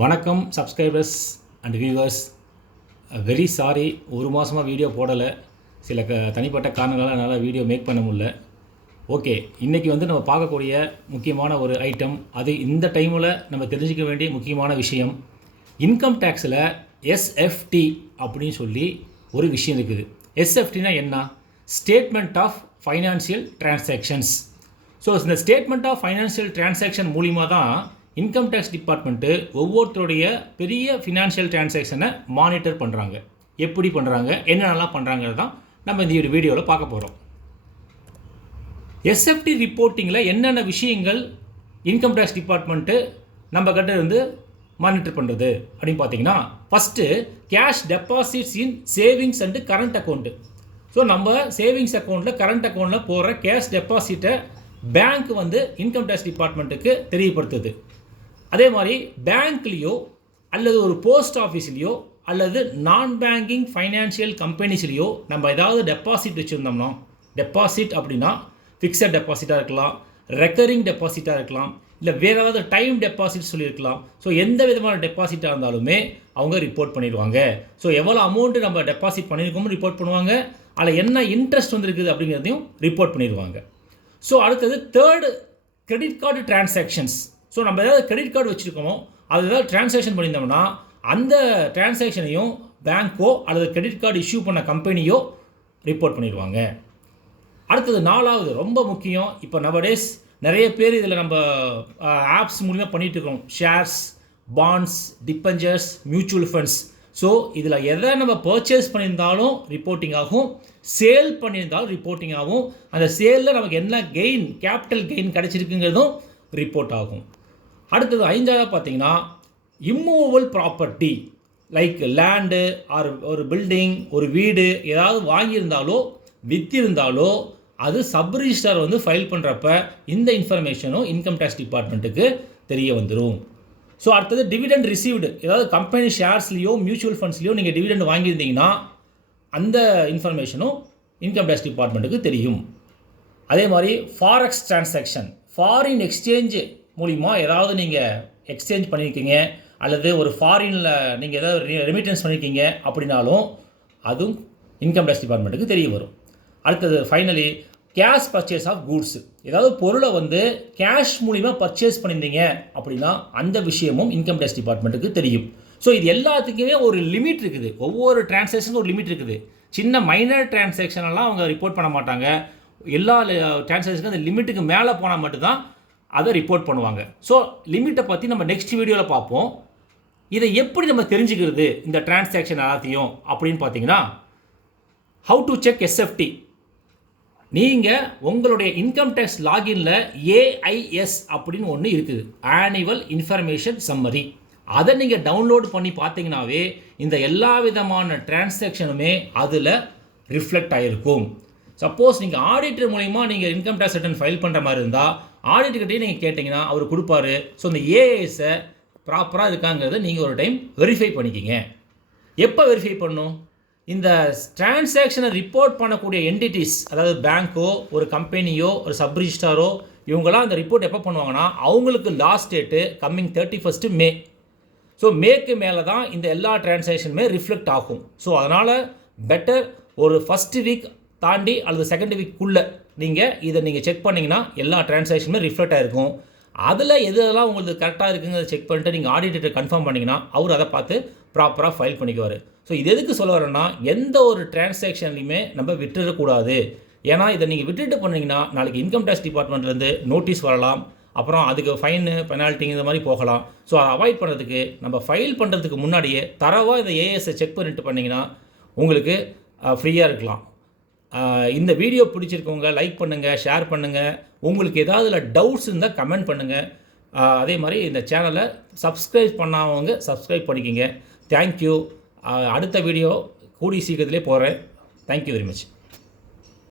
வணக்கம் subscribers and viewers. Very sorry, ஒரு மாதமாக வீடியோ போடலை. சில தனிப்பட்ட காரணங்களால் என்னால் வீடியோ மேக் பண்ண முடியல. ஓகே, இன்றைக்கி நம்ம பார்க்கக்கூடிய முக்கியமான ஒரு ஐட்டம், அது இந்த டைமில் நம்ம தெரிஞ்சிக்க வேண்டிய முக்கியமான விஷயம். இன்கம் டேக்ஸில் எஸ்எஃப்டி அப்படின்னு சொல்லி ஒரு விஷயம் இருக்குது. எஸ்எஃப்டினா என்ன? Statement of financial transactions. So இந்த ஸ்டேட்மெண்ட் ஆஃப் ஃபைனான்சியல் டிரான்சாக்ஷன் மூலிமா தான் இன்கம் டேக்ஸ் டிபார்ட்மெண்ட்டு ஒவ்வொருத்தருடைய பெரிய ஃபினான்ஷியல் டிரான்சாக்ஷனை மானிட்டர் பண்ணுறாங்க. எப்படி பண்ணுறாங்க, என்னென்னலாம் பண்ணுறாங்கிறது தான் நம்ம இந்த வீடியோவில் பார்க்க போகிறோம். எஸ்எஃப்டி ரிப்போர்ட்டிங்கில் என்னென்ன விஷயங்கள் இன்கம் டேக்ஸ் டிபார்ட்மெண்ட்டு நம்ம கிட்ட இருந்து மானிட்டர் பண்ணுறது அப்படின்னு பார்த்தீங்கன்னா, first cash deposits in savings and current account. So நம்ம சேவிங்ஸ் அக்கௌண்ட்டில் கரண்ட் அக்கௌண்ட்டில் போகிற கேஷ் டெபாசிட்டை பேங்க் இன்கம் டேக்ஸ் டிபார்ட்மெண்ட்டுக்கு தெரியப்படுத்துது. அதே மாதிரி பேங்க்லேயோ அல்லது ஒரு போஸ்ட் ஆஃபீஸ்லேயோ அல்லது நான் பேங்கிங் ஃபைனான்ஷியல் கம்பெனிஸ்லேயோ நம்ம ஏதாவது டெபாசிட் வச்சுருந்தோம்னா, டெபாசிட் அப்படின்னா ஃபிக்ஸட் டெபாசிட்டாக இருக்கலாம், ரெக்கரிங் டெபாசிட்டாக இருக்கலாம், இல்லை வேறு ஏதாவது டைம் டெபாசிட் சொல்லியிருக்கலாம். ஸோ எந்த விதமான டெபாசிட்டாக இருந்தாலுமே அவங்க ரிப்போர்ட் பண்ணிடுவாங்க. ஸோ எவ்வளோ அமௌண்ட்டு நம்ம டெபாசிட் பண்ணியிருக்கோமோ ரிப்போர்ட் பண்ணுவாங்க, அதில் என்ன இன்ட்ரெஸ்ட் வந்துருக்குது அப்படிங்கிறதையும் ரிப்போர்ட் பண்ணிடுவாங்க. ஸோ அடுத்தது third, credit card transactions. So நம்ம ஏதாவது கிரெடிட் கார்டு வச்சுருக்கோமோ, அது ஏதாவது டிரான்சாக்ஷன் பண்ணியிருந்தோம்னா அந்த டிரான்சாக்ஷனையும் பேங்க்கோ அல்லது கிரெடிட் கார்டு இஷ்யூ பண்ண கம்பெனியோ ரிப்போர்ட் பண்ணிடுவாங்க. அடுத்தது நாலாவது, ரொம்ப முக்கியம். இப்போ நவடேஸ் நிறைய பேர் இதில் நம்ம ஆப்ஸ் மூலிமா பண்ணிகிட்டு இருக்கோம். Shares, bonds, debentures, mutual funds. So இதில் எதை நம்ம பர்ச்சேஸ் பண்ணியிருந்தாலும் ரிப்போர்ட்டிங் ஆகும், சேல் பண்ணியிருந்தாலும் ரிப்போர்ட்டிங் ஆகும். அந்த சேலில் நமக்கு என்ன கெயின், கேபிட்டல் கெயின் கிடச்சிருக்குங்கிறதும் ரிப்போர்ட் ஆகும். அடுத்தது ஐந்தாவது பார்த்தீங்கன்னா, immovable property like land or ஒரு பில்டிங், ஒரு வீடு ஏதாவது வாங்கியிருந்தாலோ விற்றிருந்தாலோ அது சப் ரிஜிஸ்டர் ஃபைல் பண்ணுறப்ப இந்த இன்ஃபர்மேஷனும் இன்கம் டேக்ஸ் டிபார்ட்மெண்ட்டுக்கு தெரிய வந்துடும். ஸோ அடுத்தது டிவிடெண்ட் ரிசீவ்டு, ஏதாவது கம்பெனி ஷேர்ஸ்லேயோ மியூச்சுவல் ஃபண்ட்ஸ்லேயோ நீங்கள் டிவிடெண்ட் வாங்கியிருந்தீங்கன்னா அந்த இன்ஃபர்மேஷனும் இன்கம் டேக்ஸ் டிபார்ட்மெண்ட்டுக்கு தெரியும். அதே மாதிரி ஃபாரெக்ஸ் டிரான்சாக்ஷன், ஃபாரின் எக்ஸ்சேஞ்சு மூலிமா ஏதாவது நீங்கள் எக்ஸ்சேஞ்ச் பண்ணியிருக்கீங்க அல்லது ஒரு ஃபாரினில் நீங்கள் ஏதாவது ரெமிட்டன்ஸ் பண்ணியிருக்கீங்க அப்படின்னாலும் அதுவும் இன்கம் டேக்ஸ் டிபார்ட்மெண்ட்டுக்கு தெரிய வரும். அடுத்தது finally cash purchase of goods, ஏதாவது பொருளை கேஷ் மூலிமா பர்ச்சேஸ் பண்ணியிருந்தீங்க அப்படின்னா அந்த விஷயமும் இன்கம் டேக்ஸ் டிபார்ட்மெண்ட்டுக்கு தெரியும். ஸோ இது எல்லாத்துக்குமே ஒரு லிமிட் இருக்குது. ஒவ்வொரு டிரான்சாக்ஷனுக்கும் ஒரு லிமிட் இருக்குது. சின்ன மைனர் டிரான்சாக்ஷனெல்லாம் அவங்க ரிப்போர்ட் பண்ண மாட்டாங்க. எல்லா டிரான்சாக்ஷனுக்கும் அந்த லிமிட்டுக்கு மேலே போனால் மட்டும்தான் அதை ரிப்போர்ட் பண்ணுவாங்க. ஸோ லிமிட்டை பற்றி நம்ம நெக்ஸ்ட் வீடியோவில் பார்ப்போம். இதை எப்படி நம்ம தெரிஞ்சுக்கிறது இந்த டிரான்சாக்ஷன் எல்லாத்தையும் அப்படின்னு பார்த்தீங்கன்னா, ஹவு டு செக் எஸ்எஃப்டி. நீங்கள் உங்களுடைய இன்கம் டேக்ஸ் லாகின்ல ஏஐஎஸ் அப்படின்னு ஒன்று இருக்குது, ஆனுவல் இன்ஃபர்மேஷன் சம்மரி. அதை நீங்கள் டவுன்லோட் பண்ணி பார்த்தீங்கன்னாவே இந்த எல்லா விதமான டிரான்சாக்ஷனுமே அதில் ரிஃப்ளெக்ட் ஆகிருக்கும். சப்போஸ் நீங்கள் ஆடிட்டர் மூலிமா நீங்கள் இன்கம் டேக்ஸ் ரிட்டர்ன் ஃபைல் பண்ணுற மாதிரி இருந்தால் ஆடிட்டர்கிட்டே நீங்கள் கேட்டிங்கன்னா அவர் கொடுப்பாரு. ஸோ இந்த ஏஐஎஸை ப்ராப்பராக இருக்காங்கிறத நீங்கள் ஒரு டைம் வெரிஃபை பண்ணிக்கிங்க. எப்போ வெரிஃபை பண்ணணும்? இந்த டிரான்சாக்ஷனை ரிப்போர்ட் பண்ணக்கூடிய என்டிட்டிஸ், அதாவது பேங்க்கோ ஒரு கம்பெனியோ ஒரு சப் ரிஜிஸ்டாரோ, இவங்களாம் அந்த ரிப்போர்ட் எப்போ பண்ணுவாங்கன்னா அவங்களுக்கு லாஸ்ட் டேட்டு கம்மிங் 31 மே. ஸோ மேக்கு மேலே தான் இந்த எல்லா டிரான்சாக்ஷனுமே ரிஃப்ளெக்ட் ஆகும். ஸோ அதனால் பெட்டர் ஒரு ஃபஸ்ட்டு வீக் தாண்டி அல்லது செகண்ட் வீக்குள்ளே இதை நீங்கள் செக் பண்ணிங்கன்னா எல்லா டிரான்சாக்ஷனுமே ரிஃப்ளெக்ட் ஆகிருக்கும். அதில் எதெல்லாம் உங்களுக்கு கரெக்டாக இருக்குங்கிறத செக் பண்ணிட்டு நீங்கள் ஆடிட்டர் கன்ஃபார்ம் பண்ணிங்கன்னா அவர் அதை பார்த்து ப்ராப்பராக ஃபைல் பண்ணிக்குவார். ஸோ இது எதுக்கு சொல்ல வரேன்னா, எந்த ஒரு டிரான்சாக்ஷன்லையுமே நம்ம விட்டுடக்கூடாது. ஏன்னா இதை நீங்கள் விட்டுட்டு பண்ணிங்கன்னா நாளைக்கு இன்கம் டேக்ஸ் டிபார்ட்மெண்ட்லேருந்து நோட்டீஸ் வரலாம், அப்புறம் அதுக்கு ஃபைனு பெனால்ட்டி இந்த மாதிரி போகலாம். ஸோ அதை அவாய்ட் பண்ணுறதுக்கு நம்ம ஃபைல் பண்ணுறதுக்கு முன்னாடியே தரவாக இந்த ஏஎஸ்ஐ செக் பண்ணிட்டு பண்ணிங்கன்னா உங்களுக்கு ஃப்ரீயாக இருக்கலாம். இந்த வீடியோ பிடிச்சிருக்கவங்க லைக் பண்ணுங்கள், ஷேர் பண்ணுங்கள். உங்களுக்கு ஏதாவது டவுட்ஸ் இருந்தால் கமெண்ட் பண்ணுங்கள். அதே மாதிரி இந்த சேனலை சப்ஸ்கிரைப் பண்ணாதவங்க சப்ஸ்கிரைப் பண்ணிக்கிங்க. தேங்க்யூ. அடுத்த வீடியோ கூடி சீக்கிரத்திலே போகிறேன். Thank you very much.